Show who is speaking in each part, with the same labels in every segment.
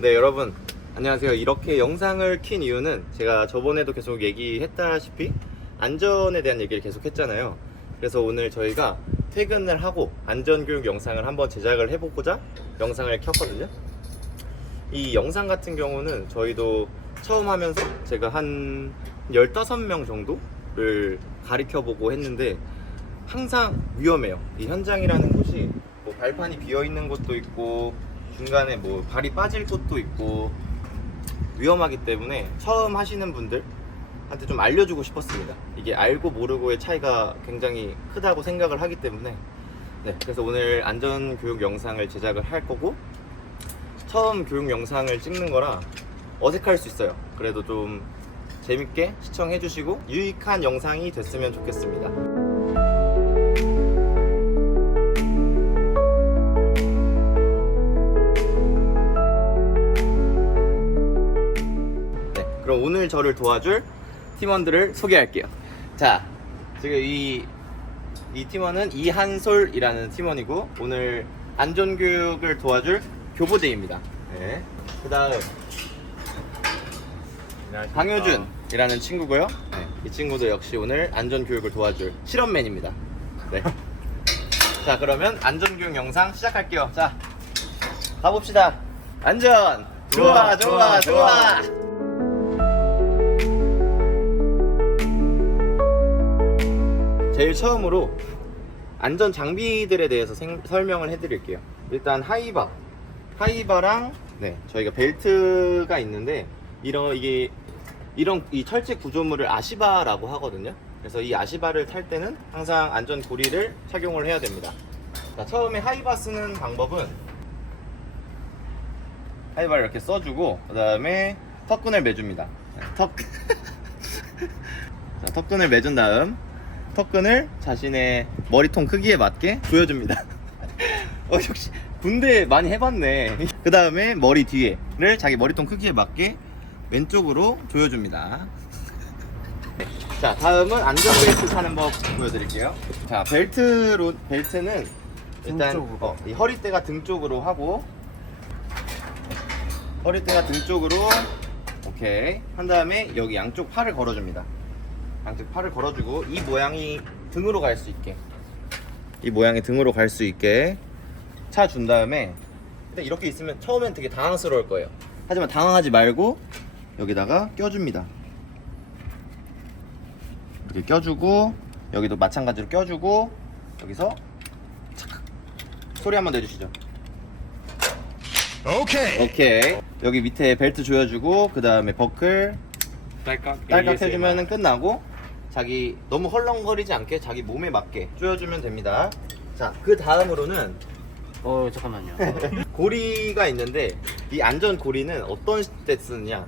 Speaker 1: 네 여러분. 안녕하세요. 이렇게 영상을 킨 이유는 제가 저번에도 계속 얘기했다시피 안전에 대한 얘기를 계속 했잖아요. 그래서 오늘 저희가 퇴근을 하고 안전교육 영상을 한번 제작을 해보고자 영상을 켰거든요. 이 영상 같은 경우는 저희도 처음 하면서 제가 한 15명 정도를 가리켜보고 했는데 항상 위험해요. 이 현장이라는 곳이 뭐 발판이 비어있는 곳도 있고 중간에 뭐 발이 빠질 곳도 있고 위험하기 때문에 처음 하시는 분들한테 좀 알려주고 싶었습니다. 이게 알고 모르고의 차이가 굉장히 크다고 생각을 하기 때문에 네, 그래서 오늘 안전 교육 영상을 제작을 할 거고 처음 교육 영상을 찍는 거라 어색할 수 있어요. 그래도 좀 재밌게 시청해 주시고 유익한 영상이 됐으면 좋겠습니다. 그럼 오늘 저를 도와줄 팀원들을 소개할게요. 자, 지금 이, 이 팀원은 이한솔이라는 팀원이고, 오늘 안전교육을 도와줄 교보대입니다. 네. 그 다음, 강효준이라는 친구고요. 네, 이 친구도 역시 오늘 안전교육을 도와줄 실험맨입니다. 네. 자, 그러면 안전교육 영상 시작할게요. 자, 가봅시다. 안전! 좋아, 좋아, 좋아! 제일 처음으로 안전 장비들에 대해서 생- 설명을 해드릴게요. 일단 하이바, 하이바랑 네 저희가 벨트가 있는데 이런 이게 이런 이 철제 구조물을 아시바라고 하거든요. 그래서 이 아시바를 탈 때는 항상 안전 고리를 착용을 해야 됩니다. 자, 처음에 하이바 쓰는 방법은 하이바를 이렇게 써주고 그 다음에 턱끈을 매줍니다. 네, 턱 자, 턱끈을 매준 다음 턱끈을 자신의 머리통 크기에 맞게 조여줍니다. 어, 역시 군대 많이 해봤네. 그 다음에 머리 뒤에를 자기 머리통 크기에 맞게 왼쪽으로 조여줍니다. 네. 자, 다음은 안전벨트 차는 법 보여드릴게요. 자, 벨트로, 벨트는 일단. 어, 이 허리대가 등 쪽으로 하고 허리대가 등 쪽으로 오케이 한 다음에 여기 양쪽 팔을 걸어줍니다. 양쪽 팔을 걸어주고 이 모양이 등으로 갈 수 있게 이 모양이 등으로 갈 수 있게 차 준 다음에 일단 이렇게 있으면 처음엔 되게 당황스러울 거예요. 하지만 당황하지 말고 여기다가 껴줍니다. 이렇게 껴주고 여기도 마찬가지로 껴주고 여기서 착 소리 한번 내주시죠.
Speaker 2: 오케이.
Speaker 1: 오케이 여기 밑에 벨트 조여주고 그 다음에 버클
Speaker 3: 딸깍
Speaker 1: 딸깍 해주면 끝나고 자기 너무 헐렁거리지 않게 자기 몸에 맞게 조여주면 됩니다. 자 그 다음으로는
Speaker 3: 어 잠깐만요
Speaker 1: 고리가 있는데 이 안전 고리는 어떤 때 쓰느냐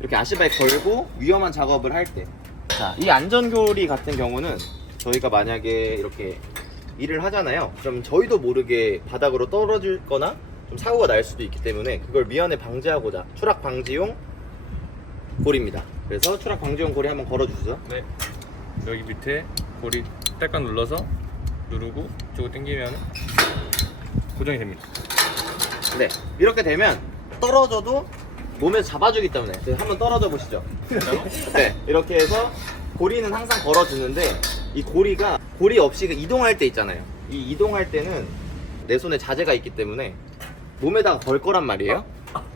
Speaker 1: 이렇게 아시바에 걸고 위험한 작업을 할 때. 자, 이 안전 고리 같은 경우는 저희가 만약에 이렇게 일을 하잖아요. 그럼 저희도 모르게 바닥으로 떨어질 거나 좀 사고가 날 수도 있기 때문에 그걸 미연에 방지하고자 추락 방지용 고리입니다. 그래서 추락 방지용 고리 한번 걸어주시죠.
Speaker 3: 네 여기 밑에 고리 딸깍 눌러서 누르고 이쪽으로 당기면 고정이 됩니다
Speaker 1: 네, 이렇게 되면 떨어져도 몸에서 잡아주기 때문에 네, 한번 떨어져 보시죠. 네, 이렇게 해서 고리는 항상 걸어주는데 이 고리가 고리 없이 그 이동할 때 있잖아요. 이 이동할 때는 내 손에 자재가 있기 때문에 몸에다가 걸 거란 말이에요.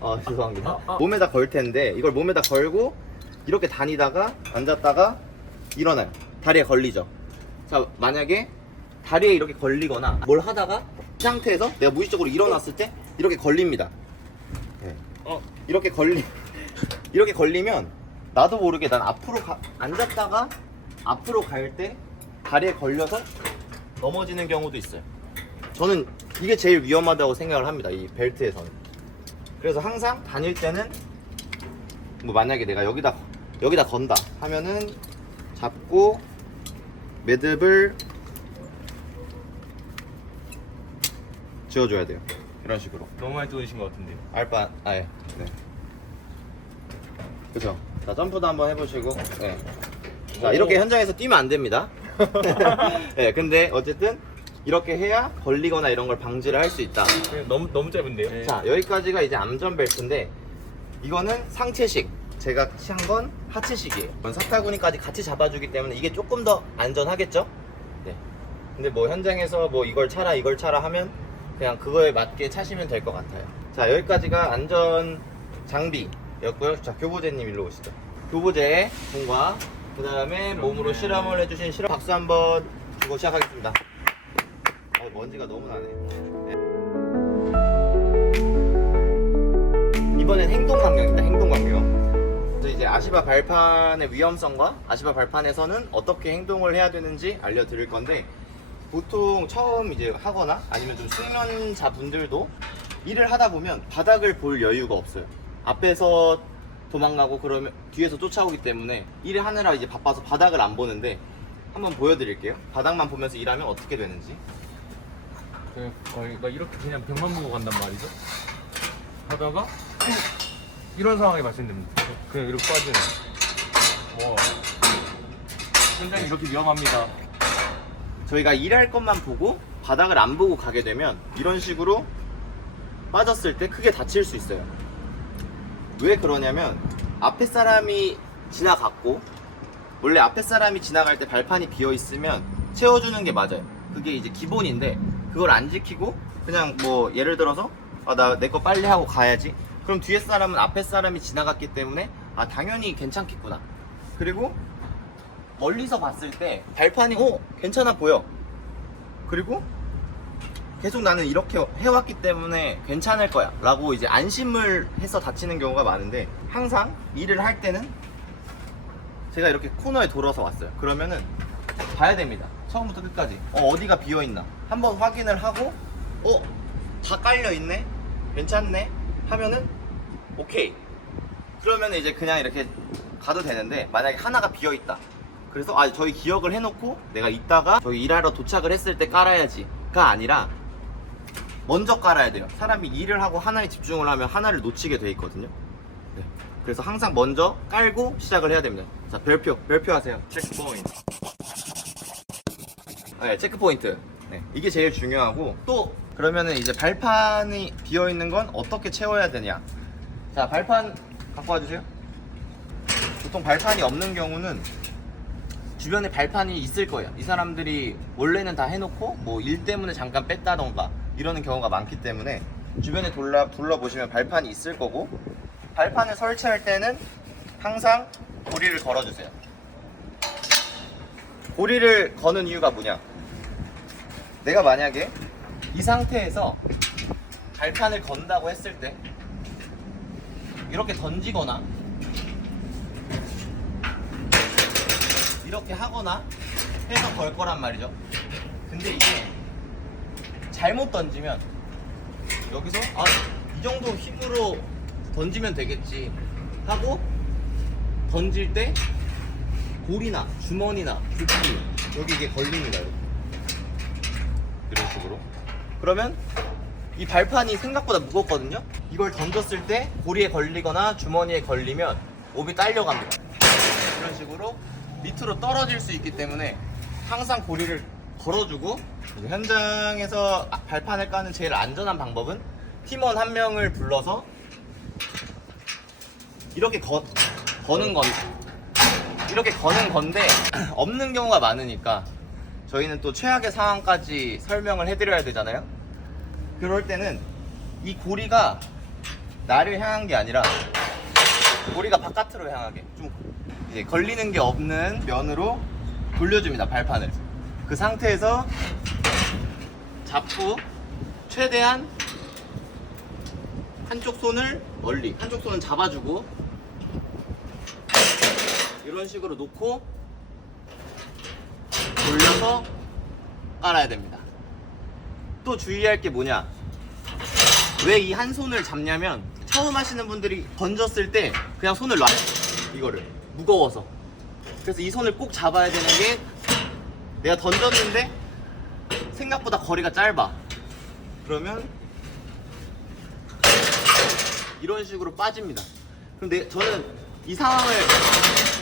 Speaker 1: 어, 죄송합니다. 몸에다 걸 텐데 이걸 몸에다 걸고 이렇게 다니다가 앉았다가 일어나요. 다리에 걸리죠. 자, 만약에 다리에 이렇게 걸리거나 뭘 하다가 이 상태에서 내가 무의식적으로 일어났을 때 이렇게 걸립니다. 네.
Speaker 3: 어
Speaker 1: 이렇게 걸리 이렇게 걸리면 나도 모르게 난 앞으로 가- 앉았다가 앞으로 갈 때 다리에 걸려서 넘어지는 경우도 있어요. 저는 이게 제일 위험하다고 생각을 합니다. 이 벨트에서는. 그래서 항상 다닐 때는 뭐 만약에 내가 여기다 여기다 건다 하면은 잡고 매듭을 지어줘야 돼요. 이런 식으로.
Speaker 3: 너무 많이 뜯으신 것 같은데
Speaker 1: 알바 아예 네. 그죠 자 점프도 한번 해보시고 네. 자
Speaker 3: 오.
Speaker 1: 이렇게 현장에서 뛰면 안 됩니다 네 근데 어쨌든 이렇게 해야 걸리거나 이런 걸 방지를 할 수 있다.
Speaker 3: 너무 너무 짧은데요?
Speaker 1: 네. 자 여기까지가 이제 암전 벨트인데 이거는 상체식 제가 한건 하체식이에요 사타구니까지 같이 잡아주기 때문에 이게 조금 더 안전하겠죠? 네. 근데 뭐 현장에서 뭐 이걸 차라 이걸 차라 하면 그냥 그거에 맞게 차시면 될 것 같아요 자 여기까지가 안전 장비였고요 자 교보제님 일로 오시죠 교보제 분과 그 다음에 몸으로 실험을 해주신 실험 박수 한번 주고 시작하겠습니다 어, 먼지가 너무 나네 이번엔 행동 강령입니다. 행동 강령. 이제 아시바 발판의 위험성과 아시바 발판에서는 어떻게 행동을 해야 되는지 알려드릴 건데 보통 처음 이제 하거나 아니면 좀 숙련자 분들도 일을 하다 보면 바닥을 볼 여유가 없어요. 앞에서 도망가고 그러면 뒤에서 쫓아오기 때문에 일을 하느라 이제 바빠서 바닥을 안 보는데 한번 보여드릴게요. 바닥만 보면서 일하면 어떻게 되는지.
Speaker 3: 그, 거의 막 이렇게 그냥 벽만 보고 간단 말이죠. 하다가 이런 상황이 발생됩니다. 그냥 이렇게 빠지는. 와. 굉장히 이렇게 위험합니다.
Speaker 1: 저희가 일할 것만 보고 바닥을 안 보고 가게 되면 이런 식으로 빠졌을 때 크게 다칠 수 있어요. 왜 그러냐면 앞에 사람이 지나갔고 원래 앞에 사람이 지나갈 때 발판이 비어 있으면 채워주는 게 맞아요. 그게 이제 기본인데 그걸 안 지키고 그냥 뭐 예를 들어서 아, 나 내 거 빨리 하고 가야지. 그럼 뒤에 사람은 앞에 사람이 지나갔기 때문에 아 당연히 괜찮겠구나. 그리고 멀리서 봤을 때 발판이 어 괜찮아 보여. 그리고 계속 나는 이렇게 해왔기 때문에 괜찮을 거야 라고 이제 안심을 해서 다치는 경우가 많은데 항상 일을 할 때는 제가 이렇게 코너에 돌아서 왔어요 그러면은 봐야 됩니다 처음부터 끝까지 어, 어디가 비어있나 한번 확인을 하고 어? 다 깔려있네? 괜찮네? 하면은 오케이. 그러면 이제 그냥 이렇게 가도 되는데 만약에 하나가 비어 있다. 그래서 아 저희 기억을 해놓고 내가 이따가 저희 일하러 도착을 했을 때 깔아야지가 아니라 먼저 깔아야 돼요. 사람이 일을 하고 하나에 집중을 하면 하나를 놓치게 돼 있거든요. 네. 그래서 항상 먼저 깔고 시작을 해야 됩니다. 자 별표 별표 하세요. 체크 포인트. 네 체크 포인트. 네, 이게 제일 중요하고 또 그러면은 이제 발판이 비어 있는 건 어떻게 채워야 되냐 자 발판 갖고 와주세요 보통 발판이 없는 경우는 주변에 발판이 있을 거예요. 이 사람들이 원래는 다 해놓고 뭐 일 때문에 잠깐 뺐다던가 이러는 경우가 많기 때문에 주변에 둘러, 둘러보시면 발판이 있을 거고 발판을 설치할 때는 항상 고리를 걸어주세요. 고리를 거는 이유가 뭐냐? 내가 만약에 이 상태에서 발판을 건다고 했을 때 이렇게 던지거나 이렇게 하거나 해서 걸 거란 말이죠. 근데 이게 잘못 던지면 여기서 아, 이 정도 힘으로 던지면 되겠지 하고 던질 때 골이나 주머니나 부피 여기 이게 걸립니다. 이런 식으로. 그러면 이 발판이 생각보다 무겁거든요. 이걸 던졌을 때 고리에 걸리거나 주머니에 걸리면 옵이 딸려갑니다. 이런 식으로 밑으로 떨어질 수 있기 때문에 항상 고리를 걸어주고 현장에서 발판을 까는 제일 안전한 방법은 팀원 한 명을 불러서 이렇게 거, 거는 건 이렇게 거는 건데 없는 경우가 많으니까 저희는 또 최악의 상황까지 설명을 해드려야 되잖아요. 그럴 때는 이 고리가 나를 향한 게 아니라 고리가 바깥으로 향하게 좀 이제 걸리는 게 없는 면으로 돌려줍니다 발판을 그 상태에서 잡고 최대한 한쪽 손을 멀리 한쪽 손은 잡아주고 이런 식으로 놓고 돌려서 깔아야 됩니다. 또 주의할 게 뭐냐? 왜 이 한 손을 잡냐면 처음 하시는 분들이 던졌을 때 그냥 손을 놔요. 이거를. 무거워서. 그래서 이 손을 꼭 잡아야 되는 게 내가 던졌는데 생각보다 거리가 짧아. 그러면 이런 식으로 빠집니다. 내, 저는 이 상황을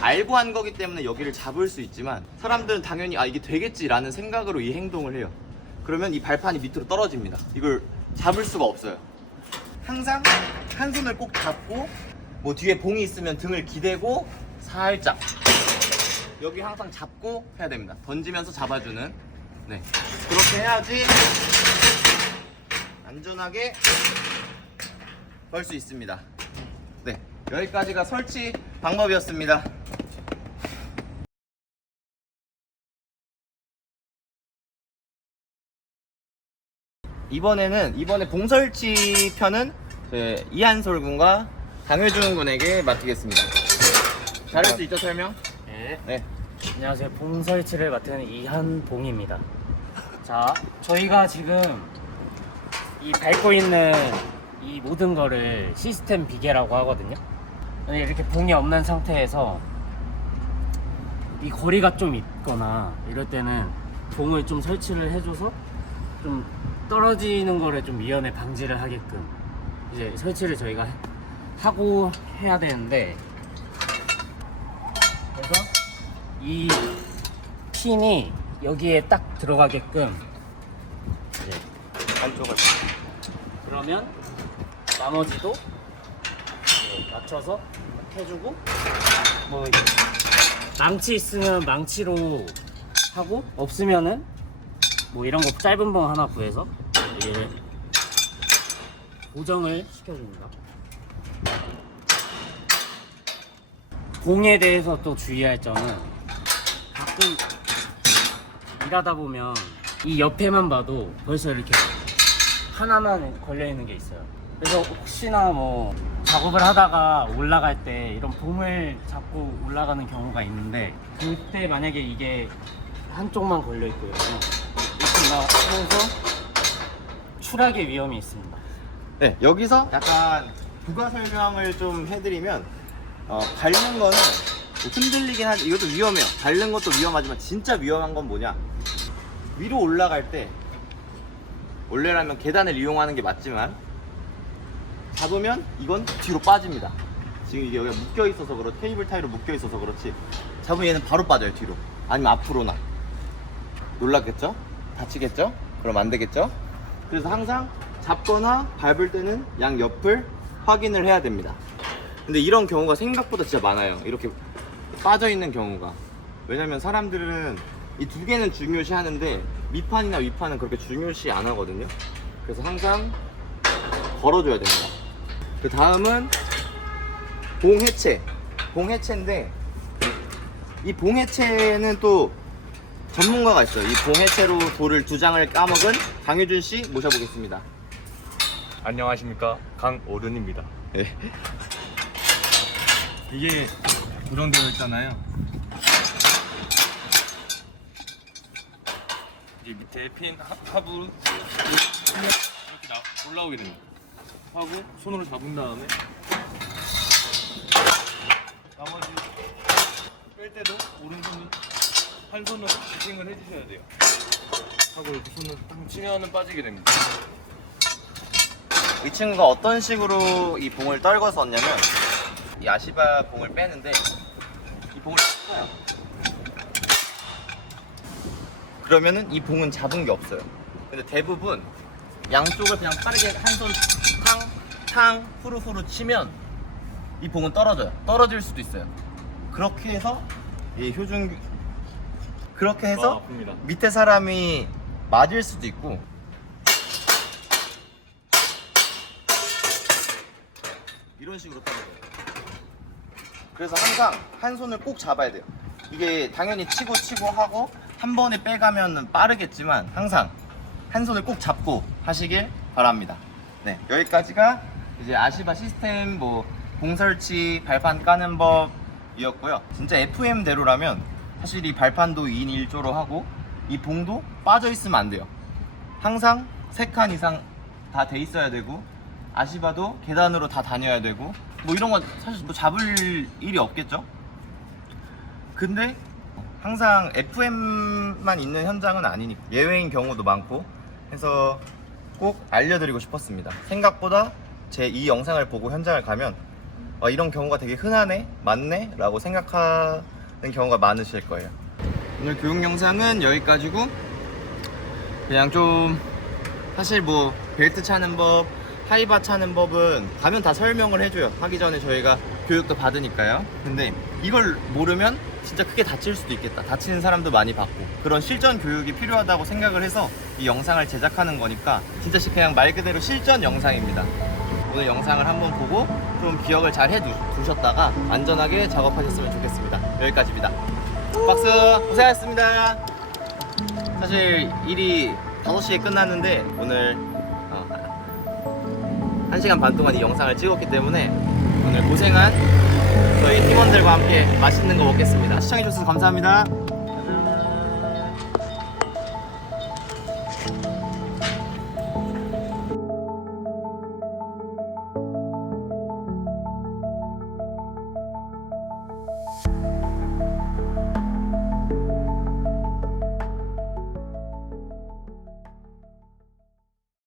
Speaker 1: 알고 한 거기 때문에 여기를 잡을 수 있지만 사람들은 당연히 아 이게 되겠지라는 생각으로 이 행동을 해요 그러면 이 발판이 밑으로 떨어집니다. 이걸 잡을 수가 없어요. 항상 한 손을 꼭 잡고 뭐 뒤에 봉이 있으면 등을 기대고 살짝 여기 항상 잡고 해야 됩니다. 던지면서 잡아주는 네 그렇게 해야지 안전하게 걸 수 있습니다. 네 여기까지가 설치 방법이었습니다. 이번에는 이번에 봉설치 편은 그 이한솔 군과 강효준 군에게 맡기겠습니다. 잘할 수 있죠 설명?
Speaker 2: 네.
Speaker 1: 네.
Speaker 2: 안녕하세요. 봉설치를 맡은 이한봉입니다. 자, 저희가 지금 이 밟고 있는 이 모든 거를 시스템 비계라고 하거든요. 이렇게 봉이 없는 상태에서 이 거리가 좀 있거나 이럴 때는 봉을 좀 설치를 해줘서 좀 떨어지는 거를 좀 미연에 방지를 하게끔 이제 설치를 저희가 해- 하고 해야 되는데 그래서 이 핀이 여기에 딱 들어가게끔 이제
Speaker 1: 안쪽을.
Speaker 2: 그러면 나머지도 맞춰서 해주고 뭐 망치 있으면 망치로 하고 없으면은 뭐 이런 거 짧은 봉 하나 구해서 얘를 고정을 시켜줍니다. 봉에 대해서 또 주의할 점은 가끔 일하다 보면 이 옆에만 봐도 벌써 이렇게 하나만 걸려 있는 게 있어요. 그래서 혹시나 뭐 작업을 하다가 올라갈 때 이런 봉을 잡고 올라가는 경우가 있는데 그때 만약에 이게 한쪽만 걸려 있고 이러면 이렇게 나가면서 추락의 위험이 있습니다.
Speaker 1: 네 여기서 약간 부가 설명을 좀 해드리면 어, 밟는 거는 흔들리긴 하지 이것도 위험해요. 밟는 것도 위험하지만 진짜 위험한 건 뭐냐? 위로 올라갈 때 원래라면 계단을 이용하는 게 맞지만 잡으면 이건 뒤로 빠집니다. 지금 이게 여기가 묶여 있어서 그렇 테이블 타이로 묶여 있어서 그렇지 잡으면 얘는 바로 빠져요 뒤로 아니면 앞으로나 놀랐겠죠? 다치겠죠? 그럼 안 되겠죠? 그래서 항상 잡거나 밟을 때는 양 옆을 확인을 해야 됩니다. 근데 이런 경우가 생각보다 진짜 많아요. 이렇게 빠져 있는 경우가. 왜냐면 사람들은 이 두 개는 중요시 하는데 밑판이나 위판은 그렇게 중요시 안 하거든요. 그래서 항상 걸어줘야 됩니다. 그 다음은 봉 해체. 봉 해체인데 이 봉 해체는 또 전문가가 있어요. 이 봉 해체로 돌을 두 장을 까먹은 강효준 씨 모셔보겠습니다.
Speaker 3: 안녕하십니까 강오른입니다.
Speaker 1: 네.
Speaker 3: 이게 고정되어 있잖아요. 이제 밑에 핀 하, 하부 이렇게 나, 올라오게 됩니다. 하고 손으로 잡은 다음에 나머지 뺄 때도 오른손은 한 손으로 스팅을 해주셔야 돼요. 하고 이렇게 손을 좀 치면은 빠지게 됩니다.
Speaker 1: 이 친구가 어떤 식으로 이 봉을 떨궈서 왔냐면 이 아시바 봉을 빼는데 이 봉을 쳐요. 그러면은 이 봉은 잡은 게 없어요. 근데 대부분 양쪽을 그냥 빠르게 한 손 탕, 탕, 후루후루 치면 이 봉은 떨어져요. 떨어질 수도 있어요. 그렇게 해서 이 효준 그렇게 해서
Speaker 3: 아, 아픕니다.
Speaker 1: 밑에 사람이 맞을 수도 있고 이런 식으로 떨어져요. 그래서 항상 한 손을 꼭 잡아야 돼요. 이게 당연히 치고 치고 하고 한 번에 빼가면 빠르겠지만 항상 한 손을 꼭 잡고 하시길 바랍니다. 네, 여기까지가 이제 아시바 시스템 뭐 봉설치 발판 까는 법이었고요. 진짜 FM대로라면 사실 이 발판도 2인 1조로 하고 이 봉도 빠져 있으면 안 돼요. 항상 3칸 이상 다 돼 있어야 되고 아시바도 계단으로 다 다녀야 되고 뭐 이런 건 사실 뭐 잡을 일이 없겠죠. 근데 항상 FM만 있는 현장은 아니니까 예외인 경우도 많고 해서 꼭 알려드리고 싶었습니다. 생각보다 제 이 영상을 보고 현장을 가면 아, 이런 경우가 되게 흔하네, 맞네 라고 생각하는 경우가 많으실 거예요. 오늘 교육 영상은 여기까지고 그냥 좀 사실 뭐 벨트 차는 법, 하이바 차는 법은 가면 다 설명을 해줘요. 하기 전에 저희가 교육도 받으니까요. 근데 이걸 모르면 진짜 크게 다칠 수도 있겠다. 다치는 사람도 많이 봤고 그런 실전 교육이 필요하다고 생각을 해서 이 영상을 제작하는 거니까 진짜 그냥 말 그대로 실전 영상입니다. 오늘 영상을 한번 보고 좀 기억을 잘 해두셨다가 안전하게 작업하셨으면 좋겠습니다. 여기까지입니다. 박수 고생하셨습니다. 사실 일이 5시에 끝났는데 오늘 어, 1시간 반 동안 이 영상을 찍었기 때문에 오늘 고생한 저희 팀원들과 함께 맛있는 거 먹겠습니다. 시청해주셔서 감사합니다.